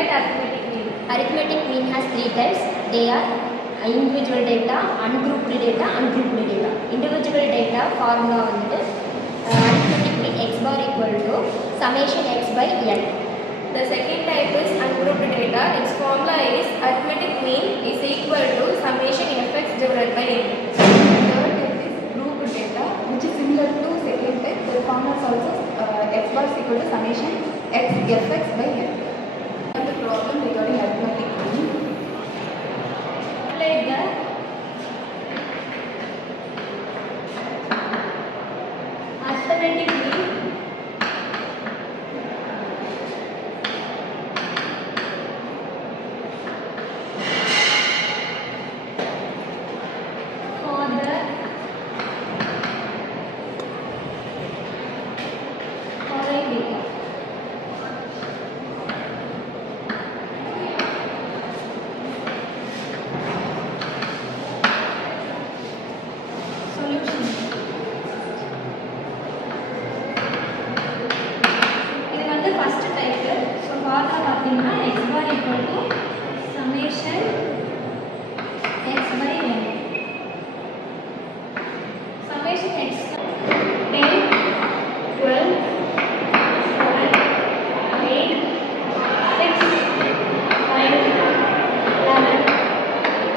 Calculate arithmetic mean. Arithmetic mean has three types. They are individual data, ungrouped data, ungrouped data. Individual data formula வந்துட்டு arithmetic mean x bar equal to summation x by n. The second type is ungrouped data. Its formula is arithmetic mean is equal to summation fx divided by n. Third type is grouped data, which is similar to second type. The formula is also x bar is equal to summation x fx by n. The problem regarding arithmetic mean. Apply the arithmetic mean for the following data. Solution. இது வந்து first type. So formula பார்த்தீங்கன்னா x bar equal to summation x by n. Summation x 10, 12, 7, 8, 6, 5, 11,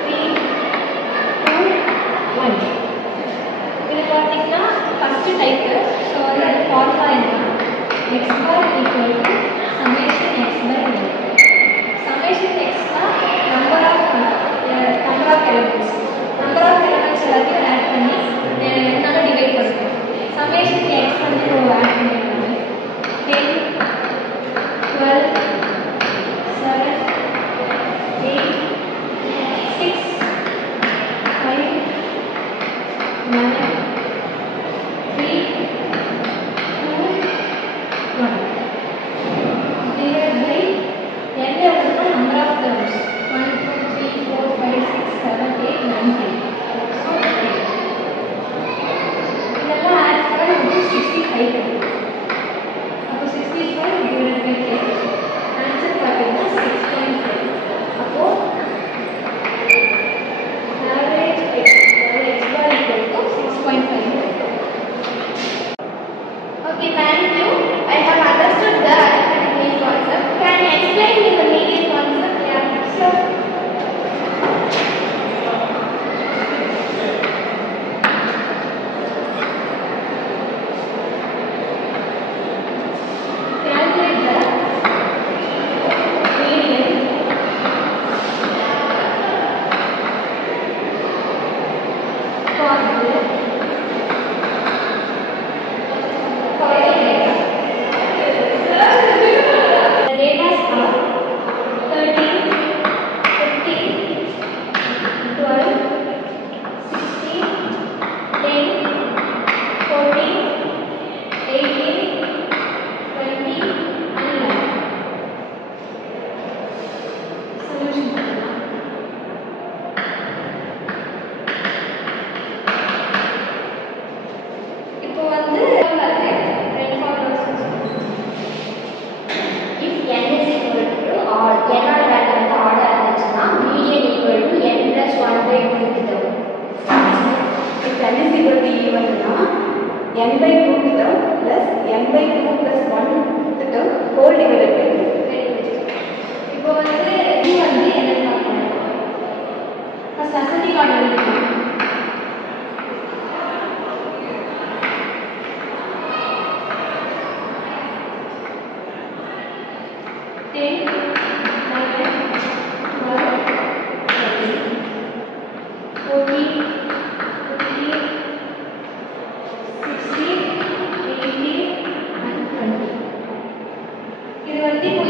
3, 2, 1. இது பார்த்தீங்கன்னா first type. So அது formula என்ன? x bar equal to summation x by n. Summation xனா number of elements. Number of elements எல்லாத்தையும் add பண்ணி என்னால divide பண்ணுறோம். Summation x வந்து add பண்ணிருக்காங்க. 10, 12, 7, 8, 6, 5, 11, 3, 2, 1. Divided by n எவ்வளோ number of terms 1, 2, 3, 4, 5, 6, 7, 8, 9, 10. So இதெல்லாம் ஆட் பண்ணா நமக்கு 65 கிடைக்கும். அப்போ 65 divided by 10 ஆன்சர் பார்த்தீங்கன்னா 6.5. அப்போ average x bar equal to 6.5. Okay, thank you. I have understood the arithmetic mean concept. Can you explain me the median concept? Yeah, sure. Calculate the median for the following data. The data are 13, 15, 12, 16, 10, 14, 18, 20, and 11. Solution. இப்போ வந்து ரெண்டு formulas. If n is equal to odd, n ஓட value வந்து ஆர்டா இருந்துச்சுன்னா median equal to n plus 1 by 2 க்கு தரும். If n is equal to even னா n by 2 க்கு term plus n by 2 plus 1 க்கு term whole divided by 2. இப்போ வந்து இது வந்து என்னன்னு பார்க்கணும். ஃபர்ஸ்ட் அசெண்டிங் ஆர்டர் இருக்கு. Ten, 11, 12, 13, 14, 15, 16, 18, and 20. இது வந்து இப்போ